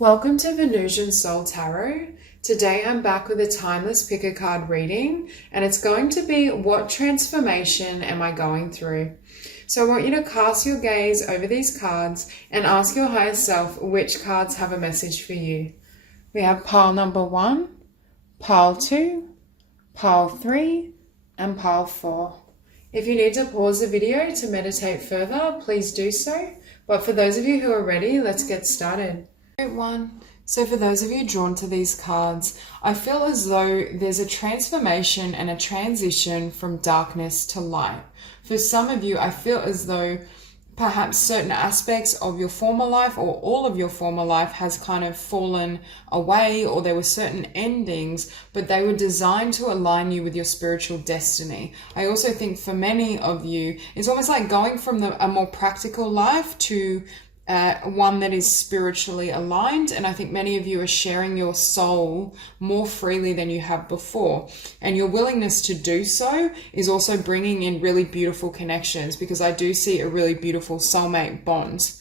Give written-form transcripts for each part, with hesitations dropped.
Welcome to Venusian Soul Tarot. Today I'm back with a timeless pick a card reading, and it's going to be what transformation am I going through? So I want you to cast your gaze over these cards and ask your higher self which cards have a message for you. We have pile number 1, pile 2, pile 3, and pile 4. If you need to pause the video to meditate further, please do so. But for those of you who are ready, let's get started. One. So for those of you drawn to these cards, I feel as though there's a transformation and a transition from darkness to light. For some of you, I feel as though perhaps certain aspects of your former life or all of your former life has kind of fallen away, or there were certain endings, but they were designed to align you with your spiritual destiny. I also think for many of you, it's almost like going from a more practical life to one that is spiritually aligned. And I think many of you are sharing your soul more freely than you have before. And your willingness to do so is also bringing in really beautiful connections, because I do see a really beautiful soulmate bond.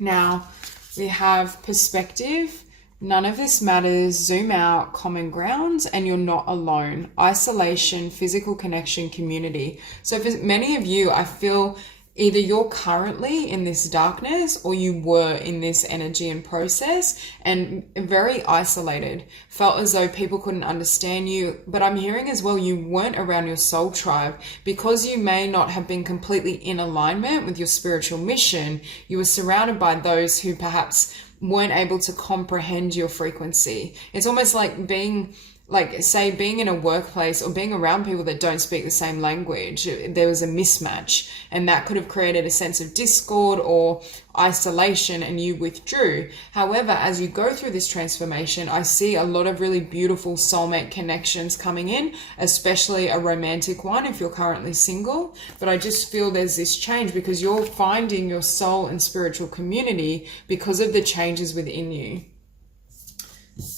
Now, we have perspective. None of this matters. Zoom out, common ground, and you're not alone. Isolation, physical connection, community. So for many of you, I feel either you're currently in this darkness or you were in this energy and process and very isolated. Felt as though people couldn't understand you. But I'm hearing as well you weren't around your soul tribe because you may not have been completely in alignment with your spiritual mission. You were surrounded by those who perhaps weren't able to comprehend your frequency. It's almost like being in a workplace or being around people that don't speak the same language. There was a mismatch, and that could have created a sense of discord or isolation, and you withdrew. However, as you go through this transformation, I see a lot of really beautiful soulmate connections coming in, especially a romantic one if you're currently single. But I just feel there's this change because you're finding your soul and spiritual community because of the changes within you.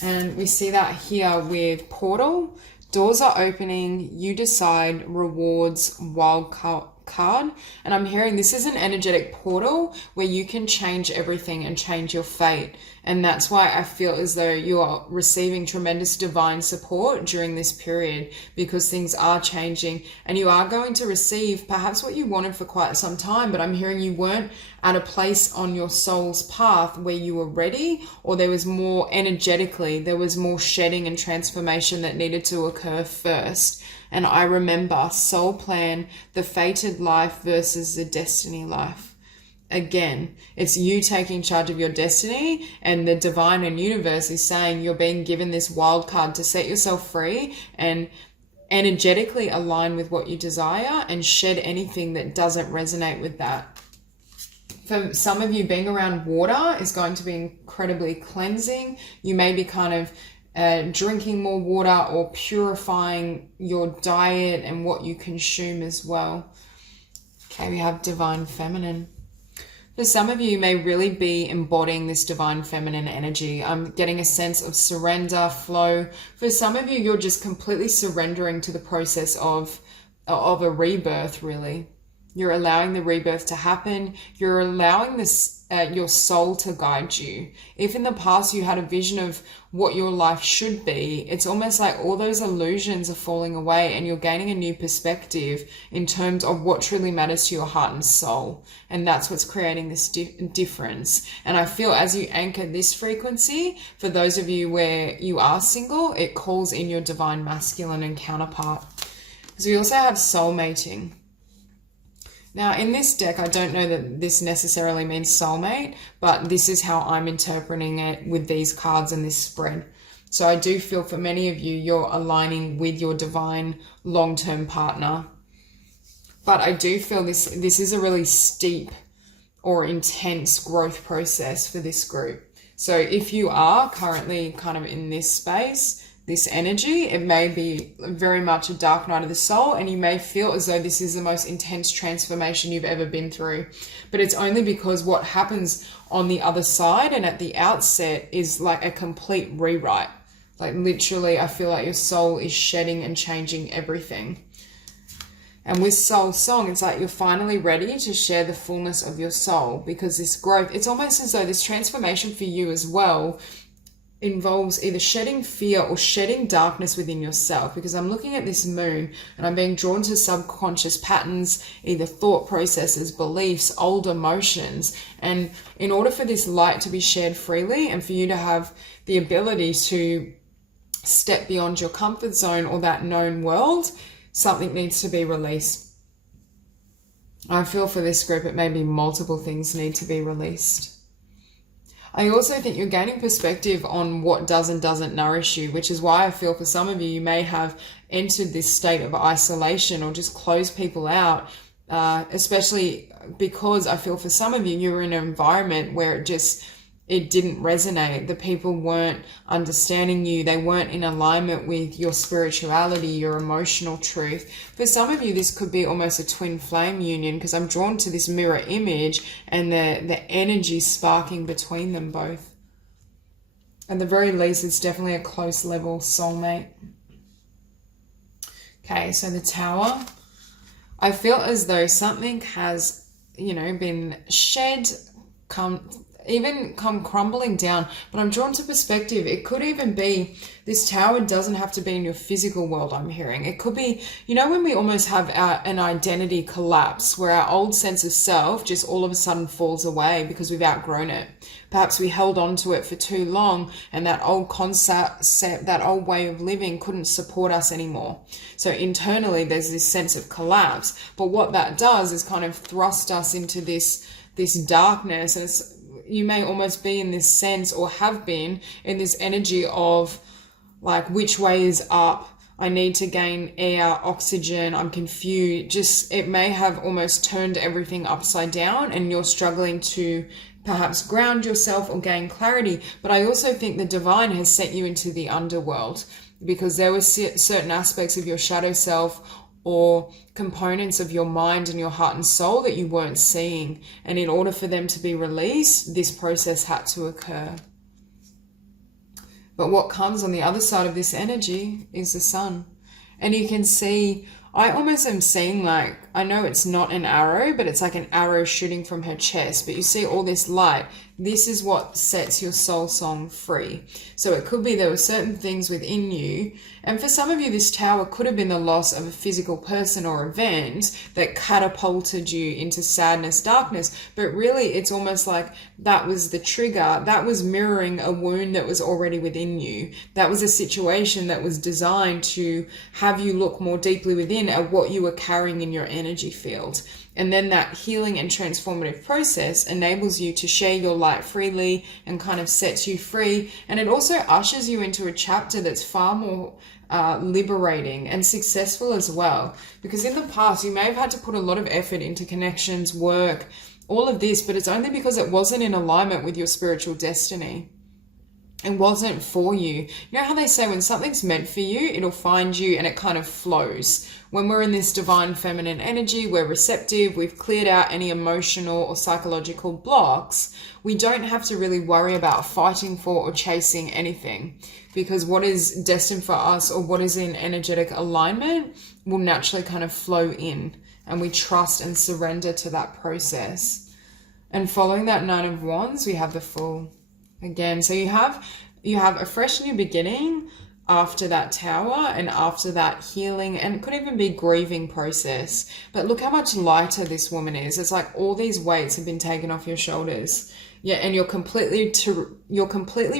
And we see that here with portal. Doors are opening, you decide, rewards, wild card. And I'm hearing this is an energetic portal where you can change everything and change your fate. And that's why I feel as though you are receiving tremendous divine support during this period, because things are changing and you are going to receive perhaps what you wanted for quite some time. But I'm hearing you weren't at a place on your soul's path where you were ready, or there was more energetically, there was more shedding and transformation that needed to occur first. And I remember soul plan, the fated life versus the destiny life. Again, it's you taking charge of your destiny, and the divine and universe is saying you're being given this wild card to set yourself free and energetically align with what you desire and shed anything that doesn't resonate with that. For some of you, being around water is going to be incredibly cleansing. You may be kind of drinking more water or purifying your diet and what you consume as well. Okay, we have divine feminine. For some of you may really be embodying this divine feminine energy. I'm getting a sense of surrender, flow. For some of you, you're just completely surrendering to the process of a rebirth, really. You're allowing the rebirth to happen. You're allowing this your soul to guide you. If in the past you had a vision of what your life should be, it's almost like all those illusions are falling away and you're gaining a new perspective in terms of what truly matters to your heart and soul. And that's what's creating this difference. And I feel as you anchor this frequency, for those of you where you are single, it calls in your divine masculine and counterpart. Because we also have soulmating. Now, in this deck, I don't know that this necessarily means soulmate, but this is how I'm interpreting it with these cards and this spread. So I do feel for many of you, you're aligning with your divine long-term partner. But I do feel this is a really steep or intense growth process for this group. So if you are currently kind of in this space, this energy, it may be very much a dark night of the soul, and you may feel as though this is the most intense transformation you've ever been through. But it's only because what happens on the other side and at the outset is like a complete rewrite. Like literally, I feel like your soul is shedding and changing everything. And with soul song, it's like you're finally ready to share the fullness of your soul, because this growth, it's almost as though this transformation for you as well involves either shedding fear or shedding darkness within yourself, because I'm looking at this moon and I'm being drawn to subconscious patterns, either thought processes, beliefs, old emotions. And in order for this light to be shared freely and for you to have the ability to step beyond your comfort zone or that known world, something needs to be released. I feel for this group it may be multiple things need to be released. I also think you're gaining perspective on what does and doesn't nourish you, which is why I feel for some of you, you may have entered this state of isolation or just closed people out, especially because I feel for some of you, you were in an environment where it didn't resonate. The people weren't understanding you. They weren't in alignment with your spirituality, your emotional truth. For some of you, this could be almost a twin flame union, because I'm drawn to this mirror image and the energy sparking between them both. At the very least, it's definitely a close level soulmate. Okay, so the Tower. I feel as though something has, been shed, come crumbling down, but I'm drawn to perspective. It could even be, this tower doesn't have to be in your physical world, I'm hearing. It could be, when we almost have an identity collapse, where our old sense of self just all of a sudden falls away because we've outgrown it. Perhaps we held on to it for too long, and that old concept, that old way of living couldn't support us anymore. So internally there's this sense of collapse, but what that does is kind of thrust us into this darkness. And you may almost be in this sense, or have been in this energy of like, which way is up? I need to gain air, oxygen. I'm confused. It may have almost turned everything upside down, and you're struggling to perhaps ground yourself or gain clarity. But I also think the divine has sent you into the underworld, because there were certain aspects of your shadow self or components of your mind and your heart and soul that you weren't seeing. And in order for them to be released, this process had to occur. But what comes on the other side of this energy is the sun. And you can see, I almost am seeing, like, I know it's not an arrow, but it's like an arrow shooting from her chest. But you see all this light. This is what sets your soul song free. So it could be there were certain things within you. And for some of you, this tower could have been the loss of a physical person or event that catapulted you into sadness, darkness. But really, it's almost like that was the trigger. That was mirroring a wound that was already within you. That was a situation that was designed to have you look more deeply within at what you were carrying in your energy field. And then that healing and transformative process enables you to share your light freely and kind of sets you free. And it also ushers you into a chapter that's far more liberating and successful as well. Because in the past, you may have had to put a lot of effort into connections, work, all of this, but it's only because it wasn't in alignment with your spiritual destiny. It wasn't for you. You know how they say when something's meant for you, it'll find you and it kind of flows. When we're in this divine feminine energy, we're receptive, we've cleared out any emotional or psychological blocks. We don't have to really worry about fighting for or chasing anything, because what is destined for us or what is in energetic alignment will naturally kind of flow in, and we trust and surrender to that process. And following that Nine of Wands, we have the Fool. Again, so you have a fresh new beginning after that tower and after that healing, and it could even be grieving process. But look how much lighter this woman is. It's like all these weights have been taken off your shoulders. Yeah, and you're completely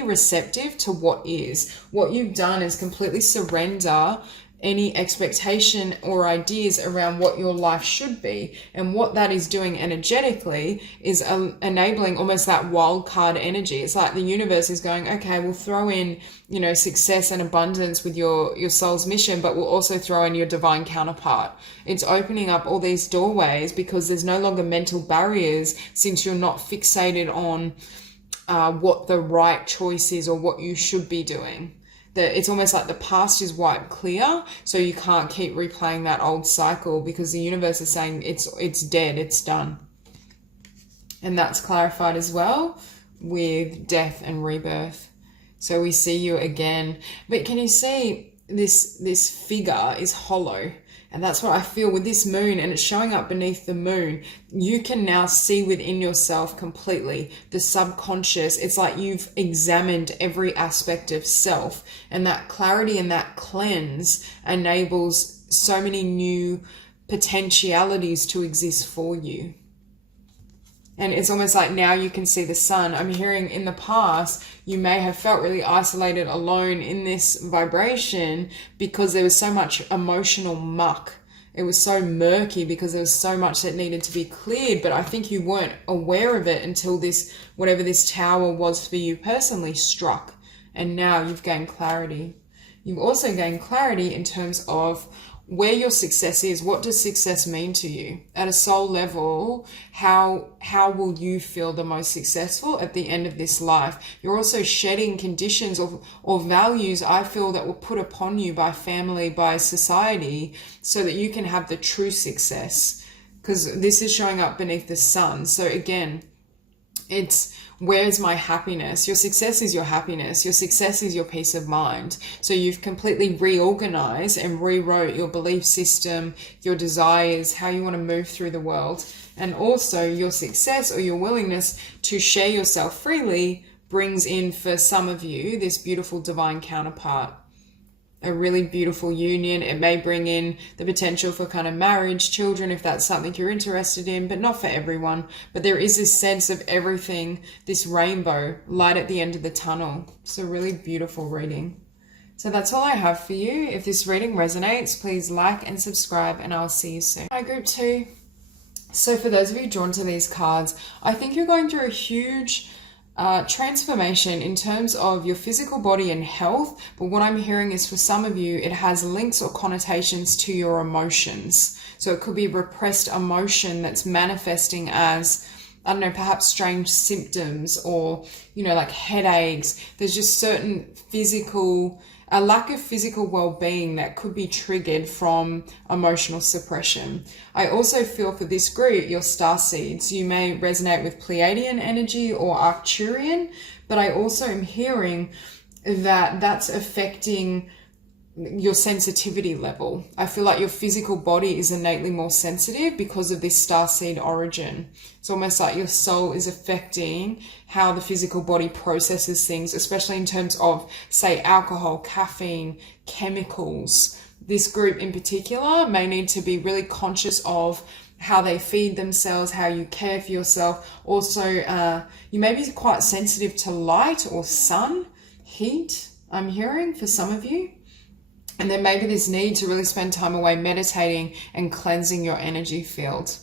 receptive to what is. What you've done is completely surrender any expectation or ideas around what your life should be. And what that is doing energetically is enabling almost that wild card energy. It's like the universe is going, okay, we'll throw in, success and abundance with your soul's mission, but we'll also throw in your divine counterpart. It's opening up all these doorways because there's no longer mental barriers, since you're not fixated on what the right choice is or what you should be doing. It's almost like the past is wiped clear, so you can't keep replaying that old cycle, because the universe is saying it's dead, it's done. And that's clarified as well with death and rebirth. So we see you again. But can you see this figure is hollow, And that's what I feel with this moon, and it's showing up beneath the moon. You can now see within yourself completely, the subconscious. It's like you've examined every aspect of self, and that clarity and that cleanse enables so many new potentialities to exist for you. And it's almost like now you can see the sun. I'm hearing in the past, you may have felt really isolated, alone in this vibration because there was so much emotional muck. It was so murky because there was so much that needed to be cleared. But I think you weren't aware of it until this, whatever this tower was for you personally, struck. And now you've gained clarity. You've also gained clarity in terms of where your success is. What does success mean to you? At a soul level, how will you feel the most successful at the end of this life? You're also shedding conditions or values, I feel, that were put upon you by family, by society, so that you can have the true success. Because this is showing up beneath the sun. So again, it's, where's my happiness? Your success is your happiness. Your success is your peace of mind. So you've completely reorganized and rewrote your belief system, your desires, how you want to move through the world. And also your success, or your willingness to share yourself freely, brings in, for some of you, this beautiful divine counterpart. A really beautiful union. It may bring in the potential for kind of marriage, children, if that's something you're interested in, but not for everyone. But there is this sense of everything, this rainbow, light at the end of the tunnel. It's a really beautiful reading. So that's all I have for you. If this reading resonates, please like and subscribe, and I'll see you soon. Hi, group 2. So for those of you drawn to these cards, I think you're going through a huge transformation in terms of your physical body and health. But what I'm hearing is, for some of you, it has links or connotations to your emotions. So it could be repressed emotion that's manifesting as, I don't know, perhaps strange symptoms, or, you know, like headaches. There's just certain a lack of physical well-being that could be triggered from emotional suppression. I also feel for this group, your star seeds, you may resonate with Pleiadian energy or Arcturian, but I also am hearing that that's affecting your sensitivity level. I feel like your physical body is innately more sensitive because of this starseed origin. It's almost like your soul is affecting how the physical body processes things, especially in terms of, say, alcohol, caffeine, chemicals. This group in particular may need to be really conscious of how they feed themselves, how you care for yourself. Also, you may be quite sensitive to light or sun, heat, I'm hearing for some of you. And then maybe this need to really spend time away meditating and cleansing your energy field.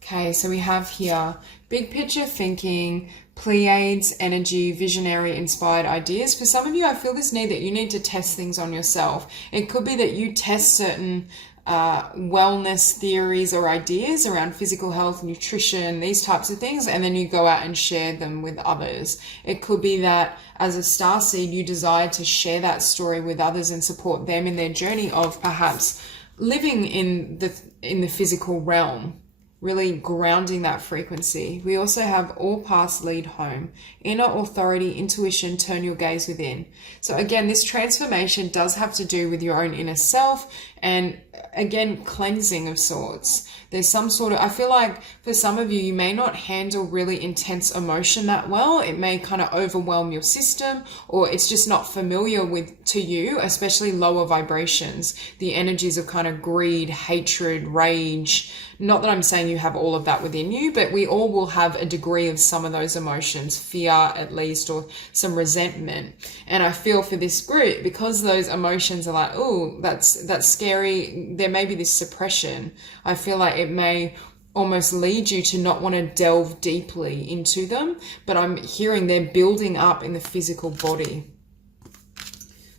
Okay, so we have here big picture thinking, Pleiades energy, visionary inspired ideas. For some of you, I feel this need that you need to test things on yourself. It could be that you test certain wellness theories or ideas around physical health, nutrition, these types of things, and then you go out and share them with others. It could be that as a starseed, you desire to share that story with others and support them in their journey of perhaps living in the physical realm, really grounding that frequency. We also have all paths lead home. Inner authority, intuition, turn your gaze within. So again, this transformation does have to do with your own inner self, and again, cleansing of sorts. There's some sort of, I feel like for some of you, you may not handle really intense emotion that well. It may kind of overwhelm your system, or it's just not familiar to you, especially lower vibrations. The energies of kind of greed, hatred, rage. Not that I'm saying you have all of that within you, but we all will have a degree of some of those emotions, fear at least, or some resentment. And I feel for this group, because those emotions are like, oh, that's scary, there may be this suppression. I feel like it may almost lead you to not want to delve deeply into them, but I'm hearing they're building up in the physical body.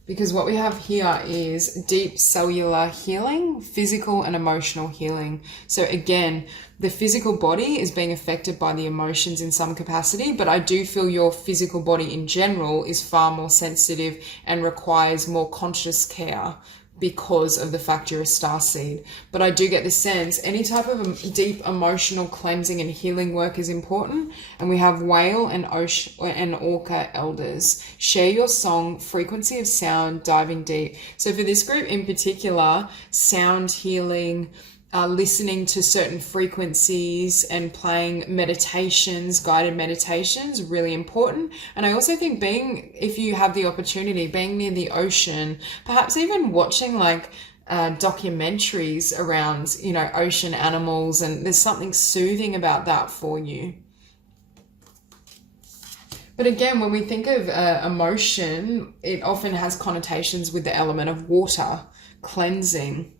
Because what we have here is deep cellular healing, physical and emotional healing. So again, the physical body is being affected by the emotions in some capacity, but I do feel your physical body in general is far more sensitive and requires more conscious care because of the fact you're a starseed. But I do get the sense any type of deep emotional cleansing and healing work is important. And we have whale and orca elders. Share your song, frequency of sound, diving deep. So for this group in particular, sound healing, listening to certain frequencies and playing meditations, guided meditations, really important. And I also think if you have the opportunity, being near the ocean, perhaps even watching like documentaries around, ocean animals, and there's something soothing about that for you. But again, when we think of emotion, it often has connotations with the element of water, cleansing.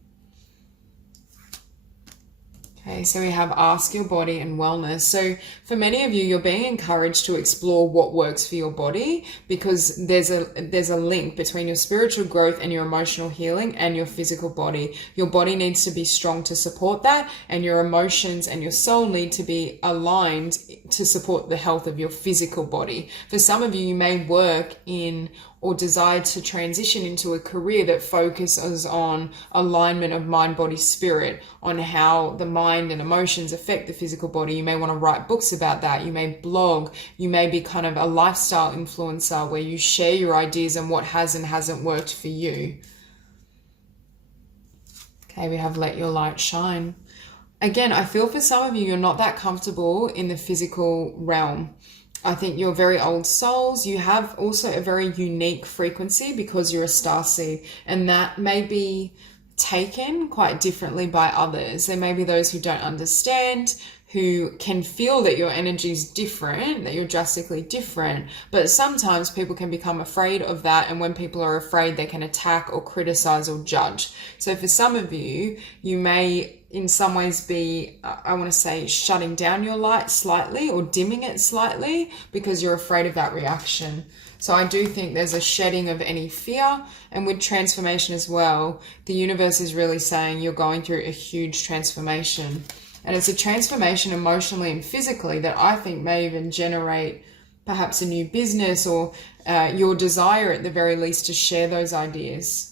Okay, so we have ask your body and wellness. So for many of you, you're being encouraged to explore what works for your body, because there's a link between your spiritual growth and your emotional healing and your physical body. Your body needs to be strong to support that, and your emotions and your soul need to be aligned to support the health of your physical body. For some of you, you may work in or desire to transition into a career that focuses on alignment of mind, body, spirit, on how the mind and emotions affect the physical body. You may want to write books about that. You may blog. You may be kind of a lifestyle influencer where you share your ideas and what has and hasn't worked for you. Okay, we have let your light shine. Again, I feel for some of you, you're not that comfortable in the physical realm. I think you're very old souls. You have also a very unique frequency because you're a starseed, and that may be taken quite differently by others. There may be those who don't understand, who can feel that your energy is different, that you're drastically different. But sometimes people can become afraid of that. And when people are afraid, they can attack or criticize or judge. So for some of you, you may in some ways be, I want to say, shutting down your light slightly or dimming it slightly because you're afraid of that reaction. So I do think there's a shedding of any fear. And with transformation as well, the universe is really saying you're going through a huge transformation. And it's a transformation emotionally and physically that I think may even generate perhaps a new business or your desire at the very least to share those ideas.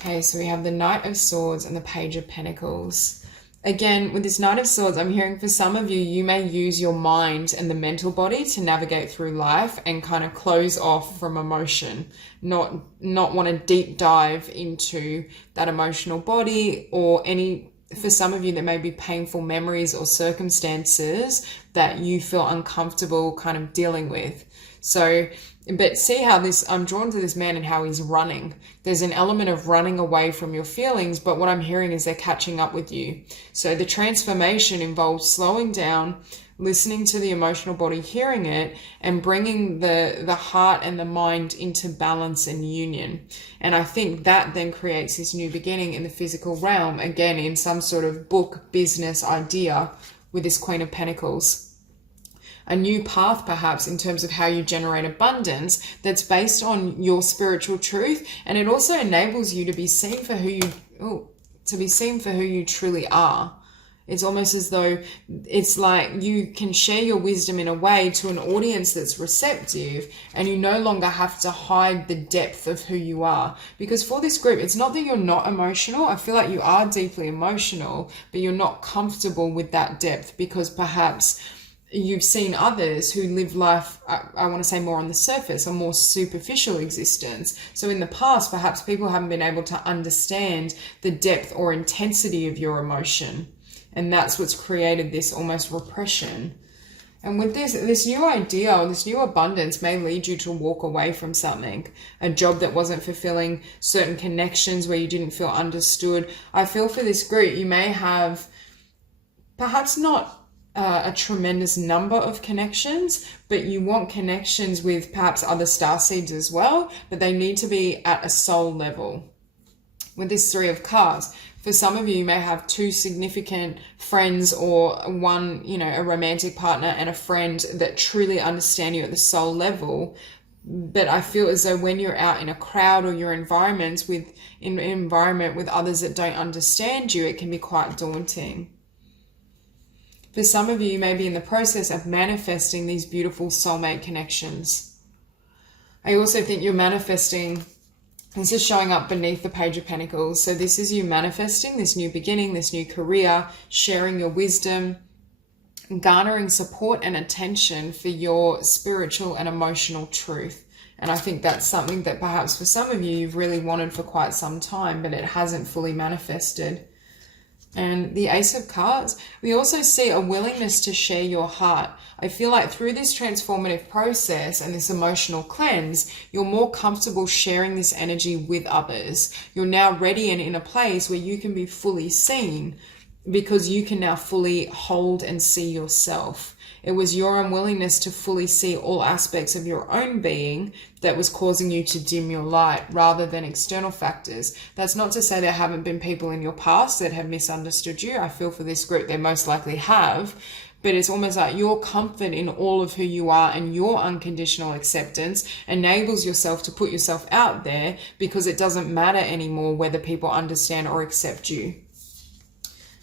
Okay, so we have the Knight of Swords and the Page of Pentacles. Again, with this Knight of Swords, I'm hearing for some of you, you may use your mind and the mental body to navigate through life and kind of close off from emotion, not want to deep dive into that emotional body or any. For some of you, there may be painful memories or circumstances that you feel uncomfortable kind of dealing with. So, but see how this, I'm drawn to this man and how he's running. There's an element of running away from your feelings, but what I'm hearing is they're catching up with you. So the transformation involves slowing down, listening to the emotional body, hearing it, and bringing the heart and the mind into balance and union. And I think that then creates this new beginning in the physical realm, again, in some sort of book, business idea with this Queen of Pentacles. A new path, perhaps, in terms of how you generate abundance that's based on your spiritual truth. And it also enables you to be seen for who you truly are. It's almost as though it's like you can share your wisdom in a way to an audience that's receptive, and you no longer have to hide the depth of who you are. Because for this group, it's not that you're not emotional. I feel like you are deeply emotional, but you're not comfortable with that depth because perhaps you've seen others who live life, I want to say, more on the surface, a more superficial existence. So in the past, perhaps people haven't been able to understand the depth or intensity of your emotion. And that's what's created this almost repression. And with this new idea or this new abundance may lead you to walk away from something, a job that wasn't fulfilling, certain connections where you didn't feel understood. I feel for this group, you may have perhaps not a tremendous number of connections, but you want connections with perhaps other starseeds as well, but they need to be at a soul level. With this Three of Cups, for some of you, you may have two significant friends or one, a romantic partner and a friend that truly understand you at the soul level. But I feel as though when you're out in a crowd or your environment with others that don't understand you, it can be quite daunting. For some of you, you may be in the process of manifesting these beautiful soulmate connections. I also think you're manifesting This is showing up beneath the Page of Pentacles. So this is you manifesting this new beginning, this new career, sharing your wisdom, garnering support and attention for your spiritual and emotional truth. And I think that's something that perhaps for some of you, you've really wanted for quite some time, but it hasn't fully manifested. And the Ace of Cups, we also see a willingness to share your heart. I feel like through this transformative process and this emotional cleanse, you're more comfortable sharing this energy with others. You're now ready and in a place where you can be fully seen because you can now fully hold and see yourself. It was your unwillingness to fully see all aspects of your own being that was causing you to dim your light rather than external factors. That's not to say there haven't been people in your past that have misunderstood you. I feel for this group, they most likely have. But it's almost like your comfort in all of who you are and your unconditional acceptance enables yourself to put yourself out there because it doesn't matter anymore whether people understand or accept you.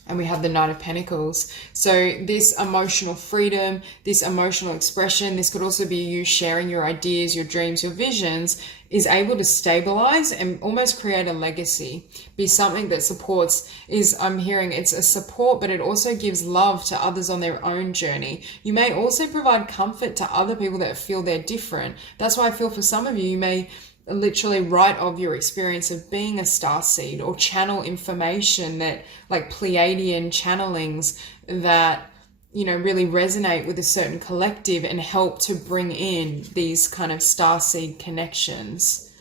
And we have the Knight of Pentacles. So this emotional freedom, this emotional expression, this could also be you sharing your ideas, your dreams, your visions, is able to stabilize and almost create a legacy. Be something that supports, I'm hearing it's a support, but it also gives love to others on their own journey. You may also provide comfort to other people that feel they're different. That's why I feel for some of you, you may literally write of your experience of being a starseed or channel information that like Pleiadian channelings that, you know, really resonate with a certain collective and help to bring in these kind of starseed connections.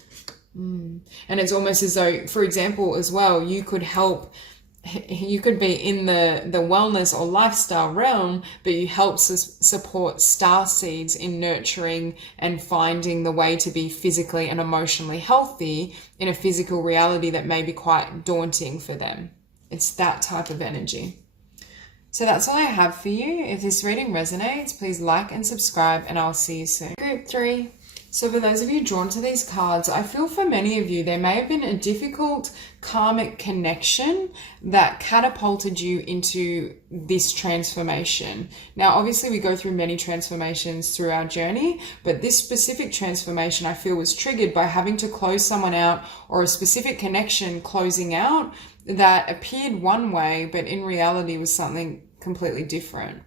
And it's almost as though, for example, as well, you could be in the wellness or lifestyle realm, but you help support star seeds in nurturing and finding the way to be physically and emotionally healthy in a physical reality that may be quite daunting for them. It's that type of energy. So that's all I have for you. If this reading resonates, please like and subscribe, and I'll see you soon. Group 3. So for those of you drawn to these cards, I feel for many of you, there may have been a difficult karmic connection that catapulted you into this transformation. Now, obviously we go through many transformations through our journey, but this specific transformation I feel was triggered by having to close someone out or a specific connection closing out that appeared one way, but in reality was something completely different.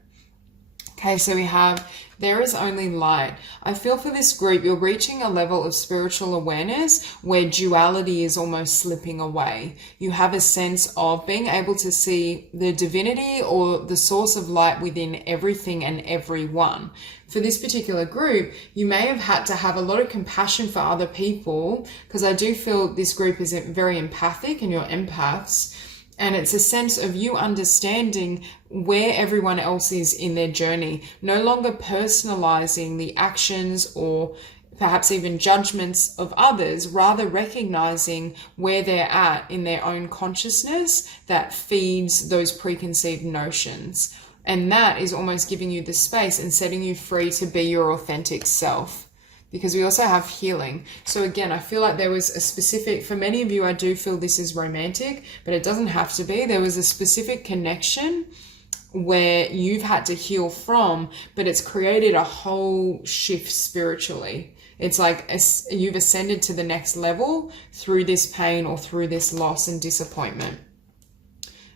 Okay, so we have, there is only light. I feel for this group, you're reaching a level of spiritual awareness where duality is almost slipping away. You have a sense of being able to see the divinity or the source of light within everything and everyone. For this particular group, you may have had to have a lot of compassion for other people, because I do feel this group is very empathic and you're empaths. And it's a sense of you understanding where everyone else is in their journey, no longer personalizing the actions or perhaps even judgments of others, rather recognizing where they're at in their own consciousness that feeds those preconceived notions. And that is almost giving you the space and setting you free to be your authentic self. Because we also have healing. So again, I feel like there was a specific, for many of you, I do feel this is romantic, but it doesn't have to be. There was a specific connection where you've had to heal from, but it's created a whole shift spiritually. It's like you've ascended to the next level through this pain or through this loss and disappointment.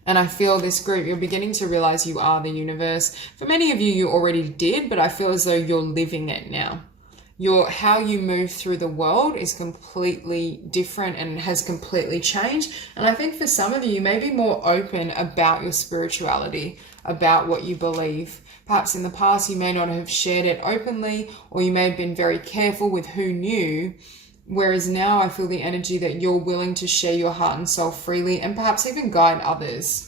And I feel this group, you're beginning to realize you are the universe. For many of you, you already did, but I feel as though you're living it now. How you move through the world is completely different and has completely changed. And I think for some of you, you may be more open about your spirituality, about what you believe. Perhaps in the past, you may not have shared it openly, or you may have been very careful with who knew. Whereas now I feel the energy that you're willing to share your heart and soul freely and perhaps even guide others.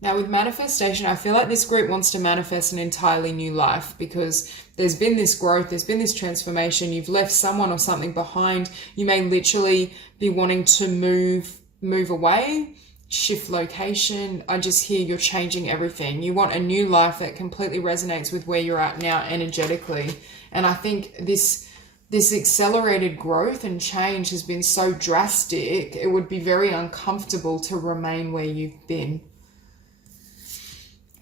Now with manifestation, I feel like this group wants to manifest an entirely new life because there's been this growth, there's been this transformation, you've left someone or something behind. You may literally be wanting to move away, shift location. I just hear you're changing everything. You want a new life that completely resonates with where you're at now energetically. And I think this accelerated growth and change has been so drastic, it would be very uncomfortable to remain where you've been.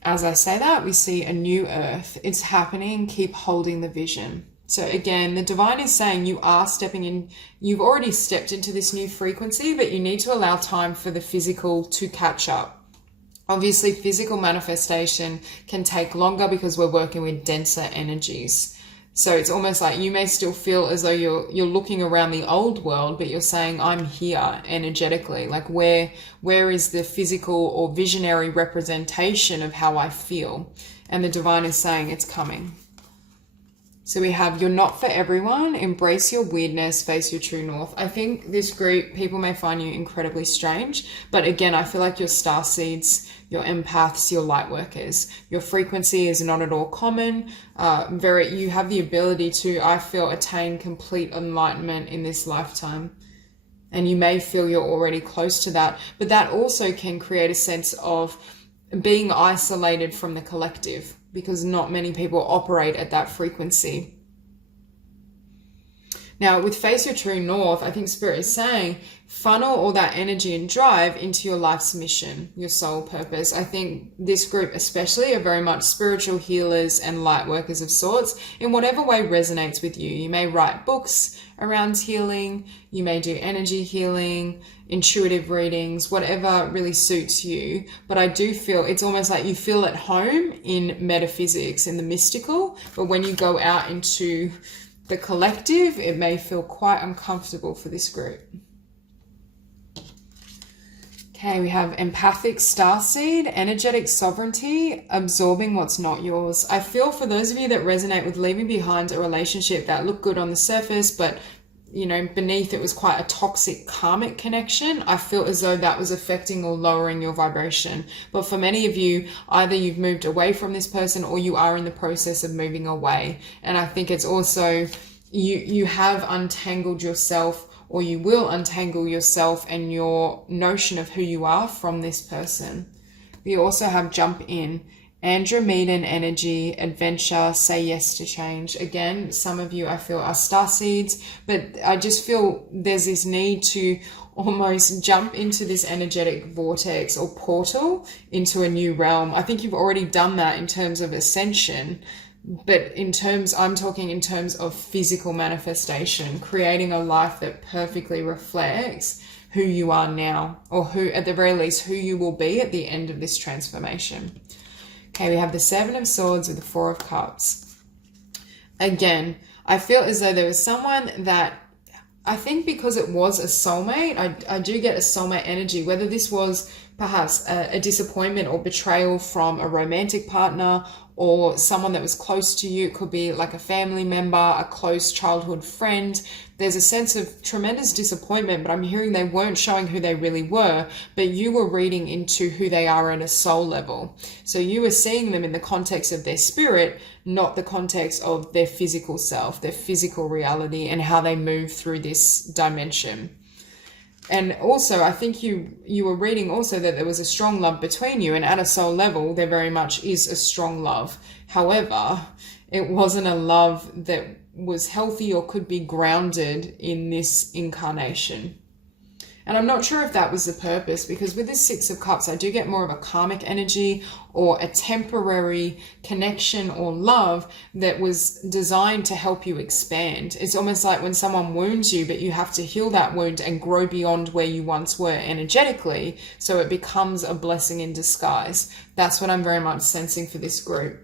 As I say that, we see a new earth. It's happening. Keep holding the vision. So again, the divine is saying you are stepping in, you've already stepped into this new frequency, but you need to allow time for the physical to catch up. Obviously, physical manifestation can take longer because we're working with denser energies. So it's almost like you may still feel as though you're looking around the old world, but you're saying, I'm here energetically. Like where is the physical or visionary representation of how I feel? And the divine is saying it's coming. So we have, you're not for everyone, embrace your weirdness, face your true north. I think this group, people may find you incredibly strange, but again, I feel like your starseeds, your empaths, your light workers, your frequency is not at all common. You have the ability to, I feel, attain complete enlightenment in this lifetime. And you may feel you're already close to that, but that also can create a sense of being isolated from the collective, because not many people operate at that frequency. Now, with Face Your True North, I think Spirit is saying, funnel all that energy and drive into your life's mission, your soul purpose. I think this group especially are very much spiritual healers and light workers of sorts in whatever way resonates with you. You may write books around healing, you may do energy healing, intuitive readings, whatever really suits you. But I do feel it's almost like you feel at home in metaphysics, in the mystical, but when you go out into the collective, it may feel quite uncomfortable for this group. Okay, we have empathic starseed, energetic sovereignty, absorbing what's not yours. I feel for those of you that resonate with leaving behind a relationship that looked good on the surface, but you know, beneath it was quite a toxic karmic connection. I feel as though that was affecting or lowering your vibration. But for many of you, either you've moved away from this person or you are in the process of moving away. And I think it's also, you have untangled yourself, or you will untangle yourself and your notion of who you are from this person. We also have jump in, Andromedan energy, adventure, say yes to change. Again, some of you I feel are starseeds, but I just feel there's this need to almost jump into this energetic vortex or portal into a new realm. I think you've already done that in terms of ascension, but I'm talking in terms of physical manifestation, creating a life that perfectly reflects who you are now, or who, at the very least, who you will be at the end of this transformation. Okay, we have the Seven of Swords with the Four of Cups. Again, I feel as though there was someone that, I think because it was a soulmate, I do get a soulmate energy, whether this was perhaps a disappointment or betrayal from a romantic partner or someone that was close to you. It could be like a family member, a close childhood friend. There's a sense of tremendous disappointment, but I'm hearing they weren't showing who they really were, but you were reading into who they are at a soul level. So you were seeing them in the context of their spirit, not the context of their physical self, their physical reality, and how they move through this dimension. And also, I think you were reading also that there was a strong love between you, and at a soul level, there very much is a strong love. However, it wasn't a love that was healthy or could be grounded in this incarnation. And I'm not sure if that was the purpose, because with this Six of Cups, I do get more of a karmic energy or a temporary connection or love that was designed to help you expand. It's almost like when someone wounds you, but you have to heal that wound and grow beyond where you once were energetically, so it becomes a blessing in disguise. That's what I'm very much sensing for this group.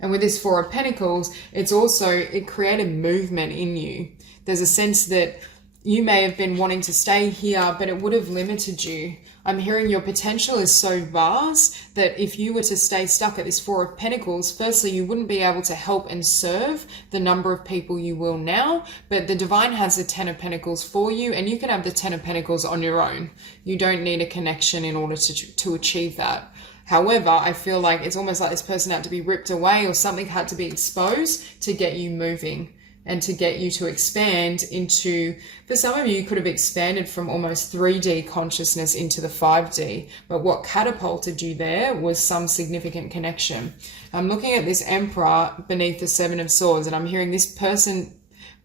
And with this Four of Pentacles, it created movement in you. There's a sense that you may have been wanting to stay here, but it would have limited you. I'm hearing your potential is so vast that if you were to stay stuck at this Four of Pentacles, firstly, you wouldn't be able to help and serve the number of people you will now, but the divine has the Ten of Pentacles for you, and you can have the Ten of Pentacles on your own. You don't need a connection in order to achieve that. However, I feel like it's almost like this person had to be ripped away, or something had to be exposed to get you moving and to get you to expand into, for some of you could have expanded from almost 3D consciousness into the 5D. But what catapulted you there was some significant connection. I'm looking at this Emperor beneath the Seven of Swords, and I'm hearing this person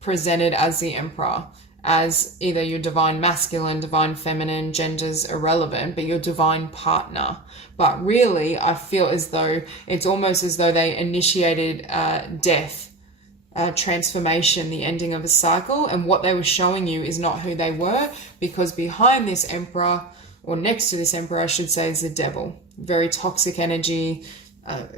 presented as the Emperor, as either your divine masculine, divine feminine, gender's irrelevant, but your divine partner. But really, I feel as though it's almost as though they initiated death transformation, the ending of a cycle, and what they were showing you is not who they were, because behind this Emperor, or next to this Emperor I should say, is the Devil. Very toxic energy,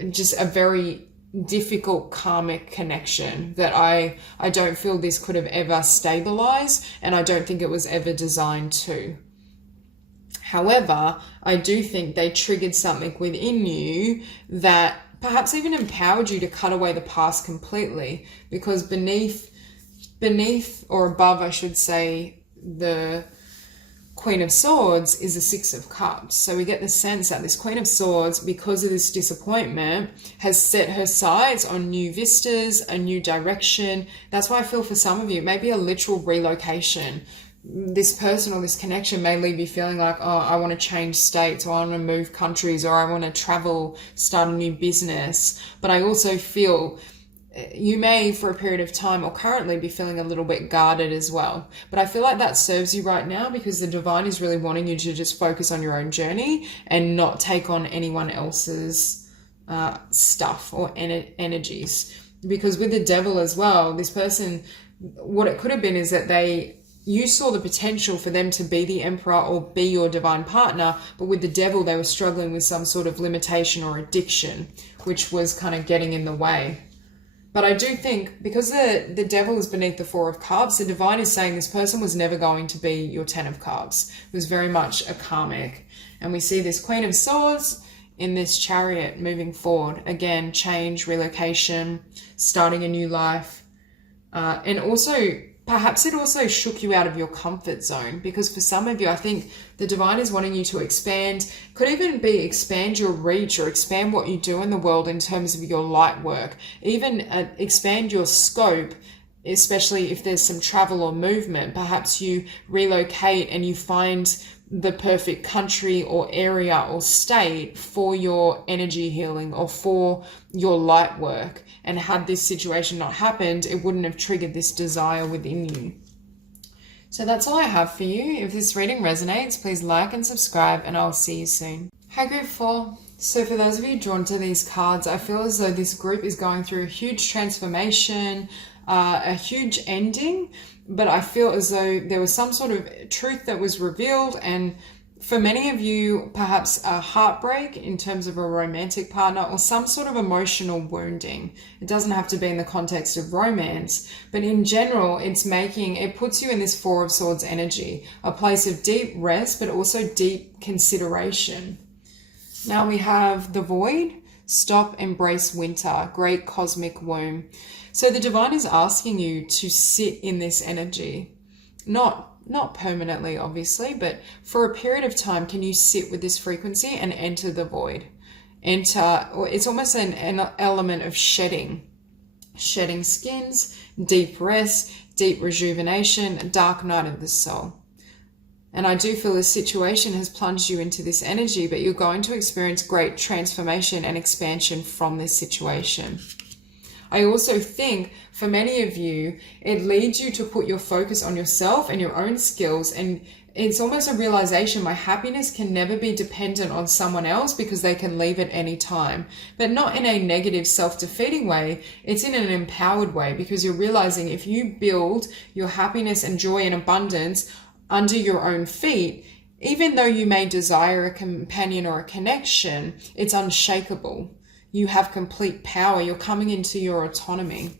just a very difficult karmic connection that I don't feel this could have ever stabilized, and I don't think it was ever designed to. However, I do think they triggered something within you that perhaps even empowered you to cut away the past completely, because beneath or above, I should say, the Queen of Swords is the Six of Cups. So we get the sense that this Queen of Swords, because of this disappointment, has set her sights on new vistas, a new direction. That's why I feel for some of you, maybe a literal relocation. This person or this connection may leave you feeling like, oh, I want to change states, or I want to move countries, or I want to travel, start a new business. But I also feel you may, for a period of time or currently, be feeling a little bit guarded as well. But I feel like that serves you right now, because the divine is really wanting you to just focus on your own journey and not take on anyone else's stuff or energies. Because with the Devil as well, this person, what it could have been is that you saw the potential for them to be the Emperor or be your divine partner, but with the Devil, they were struggling with some sort of limitation or addiction, which was kind of getting in the way. But I do think, because the Devil is beneath the Four of Cups, the divine is saying this person was never going to be your Ten of Cups. It was very much a karmic. And we see this Queen of Swords in this Chariot moving forward. Again, change, relocation, starting a new life. And also, perhaps it also shook you out of your comfort zone, because for some of you, I think the divine is wanting you to expand, could even be expand your reach or expand what you do in the world in terms of your light work, even expand your scope, especially if there's some travel or movement. Perhaps you relocate and you find the perfect country or area or state for your energy healing or for your light work. And had this situation not happened, it wouldn't have triggered this desire within you. So that's all I have for you. If this reading resonates, please like and subscribe, and I'll see you soon. Hi, Group 4. So for those of you drawn to these cards, I feel as though this group is going through a huge transformation, a huge ending, but I feel as though there was some sort of truth that was revealed, and for many of you, perhaps a heartbreak in terms of a romantic partner or some sort of emotional wounding. It doesn't have to be in the context of romance, but in general, it puts you in this Four of Swords energy, a place of deep rest, but also deep consideration. Now we have the Void, stop, embrace winter, great cosmic womb. So the divine is asking you to sit in this energy, not permanently, obviously, but for a period of time, can you sit with this frequency and enter the void? It's almost an element of shedding skins, deep rest, deep rejuvenation, dark night of the soul. And I do feel this situation has plunged you into this energy, but you're going to experience great transformation and expansion from this situation. I also think for many of you, it leads you to put your focus on yourself and your own skills. And it's almost a realization, my happiness can never be dependent on someone else because they can leave at any time. But not in a negative, self-defeating way. It's in an empowered way, because you're realizing if you build your happiness and joy and abundance under your own feet, even though you may desire a companion or a connection, it's unshakable. You have complete power. You're coming into your autonomy.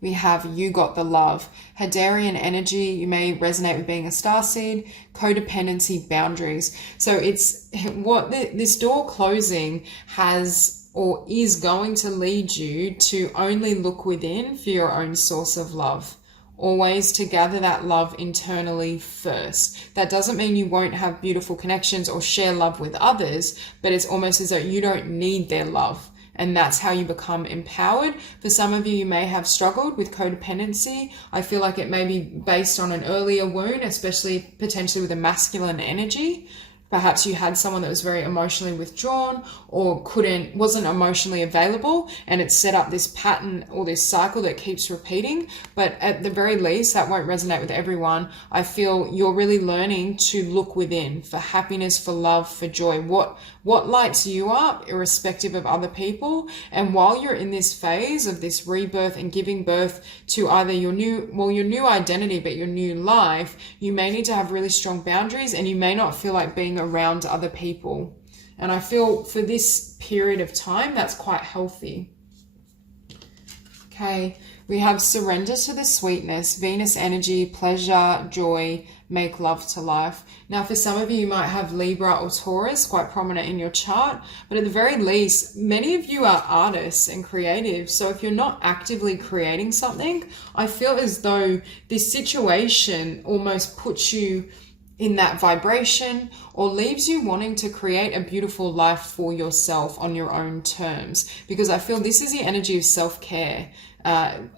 We have you got the love. Hadarian energy. You may resonate with being a starseed. Codependency, boundaries. So it's what this door closing has or is going to lead you to only look within for your own source of love. Always to gather that love internally first. That doesn't mean you won't have beautiful connections or share love with others, but it's almost as though you don't need their love. And that's how you become empowered. For some of you, you may have struggled with codependency. I feel like it may be based on an earlier wound, especially potentially with a masculine energy. Perhaps you had someone that was very emotionally withdrawn or wasn't emotionally available, and it's set up this pattern or this cycle that keeps repeating. But at the very least, that won't resonate with everyone. I feel you're really learning to look within for happiness, for love, for joy. What lights you up, irrespective of other people. And while you're in this phase of this rebirth and giving birth to either your new identity, but your new life, you may need to have really strong boundaries, and you may not feel like being around other people. And I feel for this period of time, that's quite healthy. Okay, we have surrender to the sweetness, Venus energy, pleasure, joy, make love to life. Now, for some of you, you might have Libra or Taurus quite prominent in your chart, but at the very least, many of you are artists and creatives. So if you're not actively creating something, I feel as though this situation almost puts you in that vibration or leaves you wanting to create a beautiful life for yourself on your own terms, because I feel this is the energy of self-care.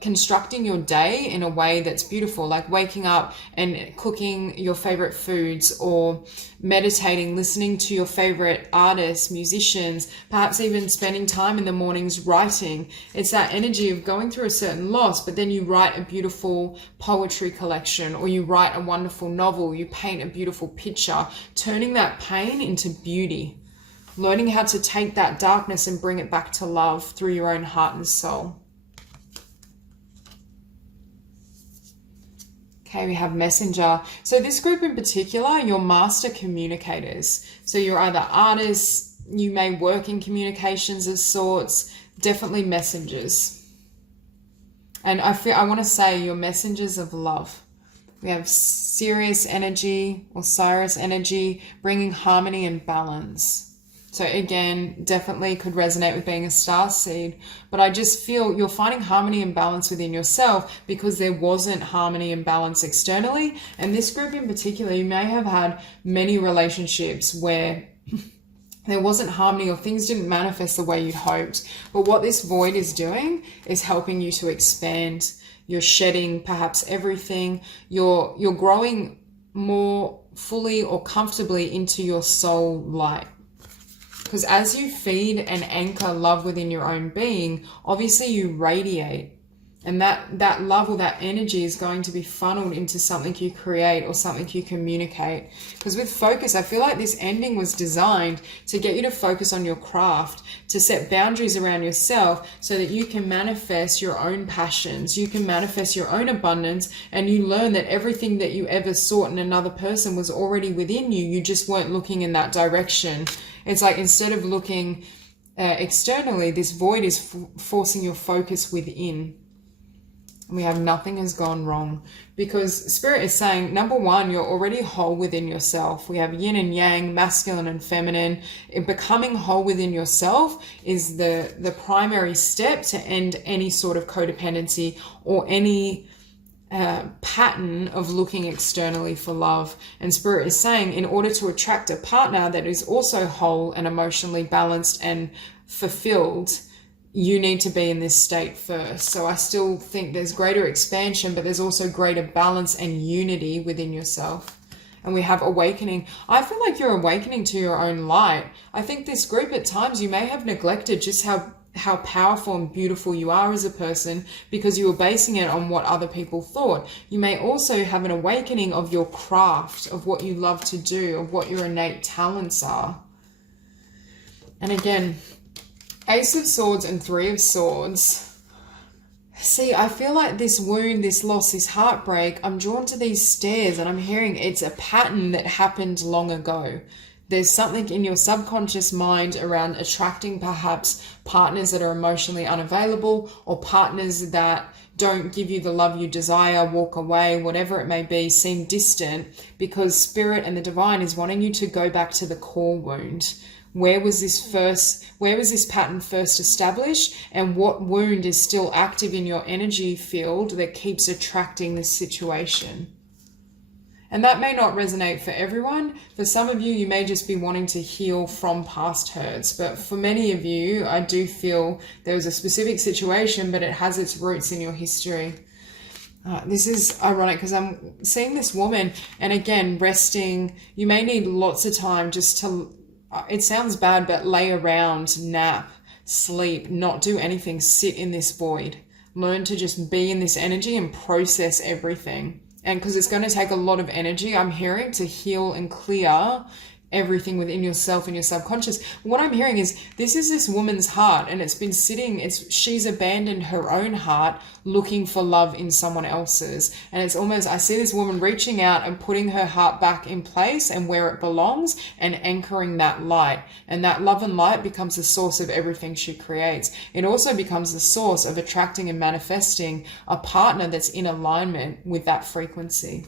Constructing your day in a way that's beautiful, like waking up and cooking your favorite foods, or meditating, listening to your favorite artists, musicians, perhaps even spending time in the mornings writing. It's that energy of going through a certain loss, but then you write a beautiful poetry collection, or you write a wonderful novel, you paint a beautiful picture, turning that pain into beauty, learning how to take that darkness and bring it back to love through your own heart and soul. Okay, we have messenger. So this group in particular, you're master communicators. So you're either artists, you may work in communications of sorts, definitely messengers. And I want to say you're messengers of love. We have Sirius energy or Cyrus energy, bringing harmony and balance. So again, definitely could resonate with being a star seed, but I just feel you're finding harmony and balance within yourself because there wasn't harmony and balance externally. And this group in particular, you may have had many relationships where there wasn't harmony or things didn't manifest the way you'd hoped. But what this void is doing is helping you to expand. You're shedding perhaps everything. You're growing more fully or comfortably into your soul light. Because as you feed and anchor love within your own being, obviously you radiate. And that love or that energy is going to be funneled into something you create or something you communicate. Because with focus, I feel like this ending was designed to get you to focus on your craft, to set boundaries around yourself so that you can manifest your own passions, you can manifest your own abundance, and you learn that everything that you ever sought in another person was already within you. You just weren't looking in that direction. It's like instead of looking externally, this void is forcing your focus within. We have nothing has gone wrong, because Spirit is saying, number one, you're already whole within yourself. We have yin and yang, masculine and feminine. In becoming whole within yourself is the primary step to end any sort of codependency or any pattern of looking externally for love. And Spirit is saying, in order to attract a partner that is also whole and emotionally balanced and fulfilled, you need to be in this state first. So I still think there's greater expansion, but there's also greater balance and unity within yourself. And we have awakening. I feel like you're awakening to your own light. I think this group at times you may have neglected just how powerful and beautiful you are as a person because you were basing it on what other people thought. You may also have an awakening of your craft, of what you love to do, of what your innate talents are. And again, Ace of Swords and Three of Swords. See, I feel like this wound, this loss, this heartbreak, I'm drawn to these stairs and I'm hearing it's a pattern that happened long ago. There's something in your subconscious mind around attracting perhaps partners that are emotionally unavailable, or partners that don't give you the love you desire, walk away, whatever it may be, seem distant, because Spirit and the Divine is wanting you to go back to the core wound. Where was this pattern first established, and what wound is still active in your energy field that keeps attracting this situation? And that may not resonate for everyone. For some of you, you may just be wanting to heal from past hurts. But for many of you, I do feel there was a specific situation, but it has its roots in your history. This is ironic because I'm seeing this woman, and again, resting. You may need lots of time just to, it sounds bad, but lay around, nap, sleep, not do anything, sit in this void. Learn to just be in this energy and process everything. And because it's going to take a lot of energy, I'm hearing, to heal and clear everything within yourself and your subconscious. What I'm hearing is this is this woman's heart, and it's been sitting, she's abandoned her own heart looking for love in someone else's. And it's almost, I see this woman reaching out and putting her heart back in place and where it belongs and anchoring that light. And that love and light becomes the source of everything she creates. It also becomes the source of attracting and manifesting a partner that's in alignment with that frequency.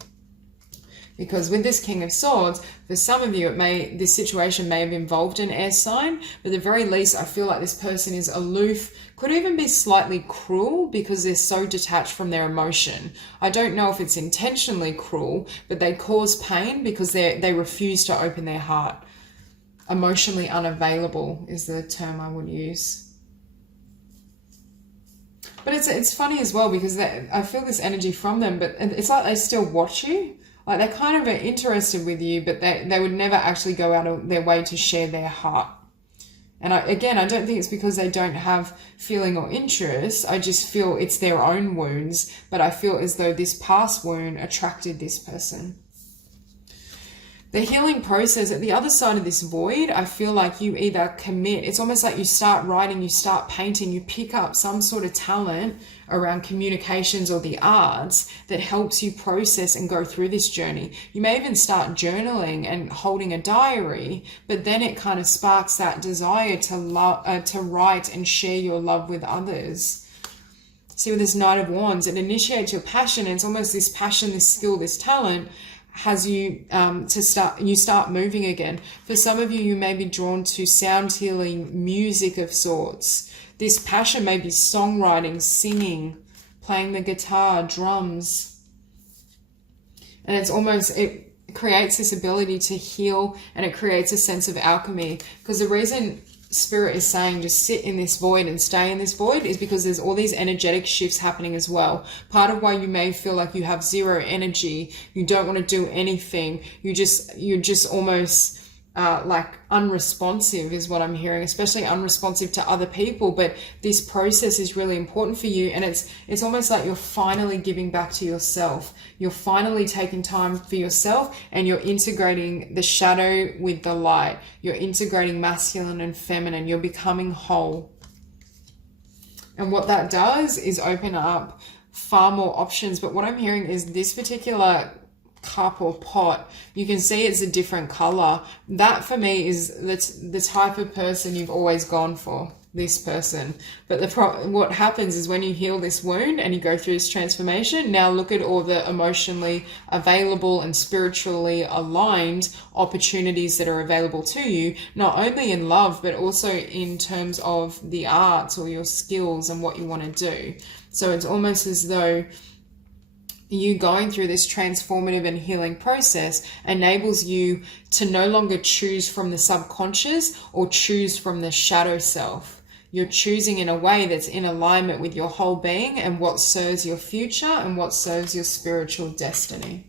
Because with this King of Swords, for some of you, this situation may have involved an air sign, but at the very least, I feel like this person is aloof, could even be slightly cruel because they're so detached from their emotion. I don't know if it's intentionally cruel, but they cause pain because they refuse to open their heart. Emotionally unavailable is the term I would use. But it's funny as well because I feel this energy from them, but it's like they still watch you. Like they kind of are interested with you, but they would never actually go out of their way to share their heart. And I don't think it's because they don't have feeling or interest. I just feel it's their own wounds, but I feel as though this past wound attracted this person. The healing process at the other side of this void, I feel like you either commit, it's almost like you start writing, you start painting, you pick up some sort of talent around communications or the arts that helps you process and go through this journey. You may even start journaling and holding a diary, but then it kind of sparks that desire to write and share your love with others. See, with this Knight of Wands, it initiates your passion, and it's almost this passion, this skill, this talent has you start moving again. For some of you, you may be drawn to sound healing, music of sorts. This passion may be songwriting, singing, playing the guitar, drums. And it creates this ability to heal, and it creates a sense of alchemy. Because the reason Spirit is saying just sit in this void and stay in this void is because there's all these energetic shifts happening as well. Part of why you may feel like you have zero energy, you don't want to do anything, you're just almost like unresponsive is what I'm hearing, especially unresponsive to other people. But this process is really important for you, and it's almost like you're finally giving back to yourself. You're finally taking time for yourself, and you're integrating the shadow with the light. You're integrating masculine and feminine. You're becoming whole. And what that does is open up far more options. But what I'm hearing is this particular cup or pot, you can see it's a different color. That for me is the type of person you've always gone for, this person. But what happens is when you heal this wound and you go through this transformation, now look at all the emotionally available and spiritually aligned opportunities that are available to you, not only in love, but also in terms of the arts or your skills and what you want to do. So it's almost as though you going through this transformative and healing process enables you to no longer choose from the subconscious or choose from the shadow self. You're choosing in a way that's in alignment with your whole being and what serves your future and what serves your spiritual destiny.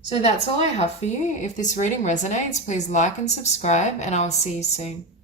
So that's all I have for you. If this reading resonates, please like and subscribe, and I'll see you soon.